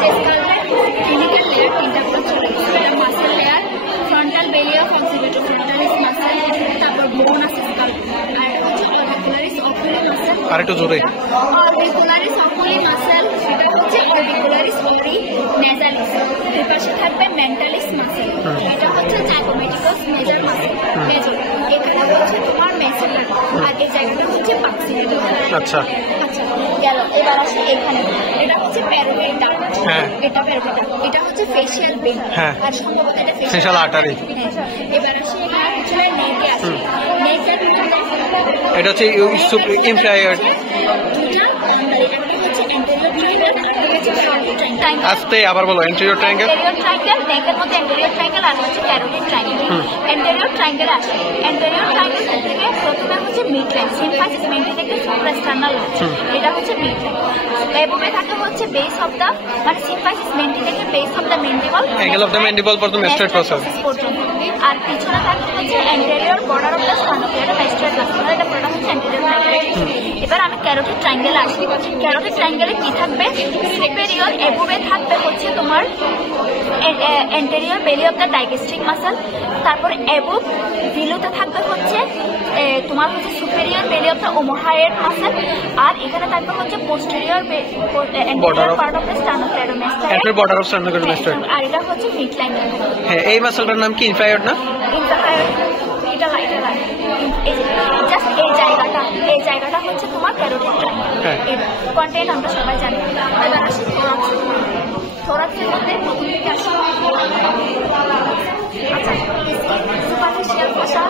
যে স্কাল্পের clinical layer তিনটা করে চলে গেছে। এটা muscle layer, frontal belly of occipital frontalis muscle, তারপর বোন আছে স্কাল্প, আর হচ্ছে অরবিকুলারিস অকুলি মাসেল। আর একটু জোরে। অরবিকুলারিস অকুলি মাসেল, এটা হচ্ছে অরবিকুলারিস অরি নেজালিস। এর পাশে থাকবে মেন্টালিস মাসেল, এটা হচ্ছে জাইগোমেটিকাস মেজর মাসেল মেজর। এখানে হচ্ছে তোমার মেসেলার, আর এই জায়গাটা হচ্ছে পাক্সিলেটার। আচ্ছা আচ্ছা গেল। এবার আসি এখানে, এটা হচ্ছে প্যারোটিড ডাক্ট, হ্যাঁ এটা প্যারোটিড ডাক্ট, এটা হচ্ছে ফেশিয়াল বেন, হ্যাঁ আর সম্ভবত এটা ফেশিয়াল আর্টারি। এবার আসি এখানে পিছনে নেকে আসি, নেকের ভিতরে এটা হচ্ছে ইনফ্রায়ার্ড। আস্তে আবার বলো, এন্টেরিয়র ট্রায়াঙ্গেল। এন্টেরিয়র ট্রায়াঙ্গেল, নেকের মধ্যে এন্টেরিয়র ট্রায়াঙ্গেল আর হচ্ছে প্যারোটিড ট্রায়াঙ্গেল। এন্টেরিয়র ট্রায়াঙ্গেল আসে, এন্টেরিয়র ট্রায়াঙ্গেল থেকে প্রথমে হচ্ছে মিড লাইন, সিম্পাথিস মেন্টি থেকে সুপ্রাস্টার্নাল, এটা হচ্ছে মিড লাইন। এভাবে থাকে হচ্ছে বেস অফ দা, মানে সিম্পাথিস মেন্টি থেকে base of the mandible, angle of the mandible পর্যন্ত মেস্ট্রেট প্রসেস পর্যন্ত। আর পিছনে থাকে হচ্ছে anterior border of the sternal, এটা মেস্ট্রেট প্রসেস, এটা পুরোটা হচ্ছে এন্টেরিয়র ট্রায়াঙ্গেল। এবার আমি ক্যারোটিড ট্রায়াঙ্গেল আসি। ক্যারোটিড ট্রায়াঙ্গেলে কি থাকবে? সুপেরিয়র এবোবে থাকবে হচ্ছে তোমার এন্টেরিয়র বেলি অফ দ্য ডাইগেস্ট্রিক মাসেল, তারপরে এবোব বিলোতে থাকবে হচ্ছে তোমার হচ্ছে superior belly of the omohyoid muscle, আর এখানে থাকবে হচ্ছে posterior anterior part of the sternocleidomastoid, anterior border of sternocleidomastoid, আর এটা হচ্ছে মিড লাইন। হ্যাঁ এই মাসেলটার নাম কি? ইনফ্রায়ার্ড না? ইনফ্রায়ার্ড, এটা জাস্ট এই জায়গাটা হচ্ছে তোমার ক্যারোটিড ট্রায়াঙ্গেল। কন্টেন্ট আমরা সবাই জানি। এবার আসি থোরাক্স। থোরাক্সের মধ্যে প্রথম থেকে আসি, আচ্ছা সুপারফিশিয়াল ফসা,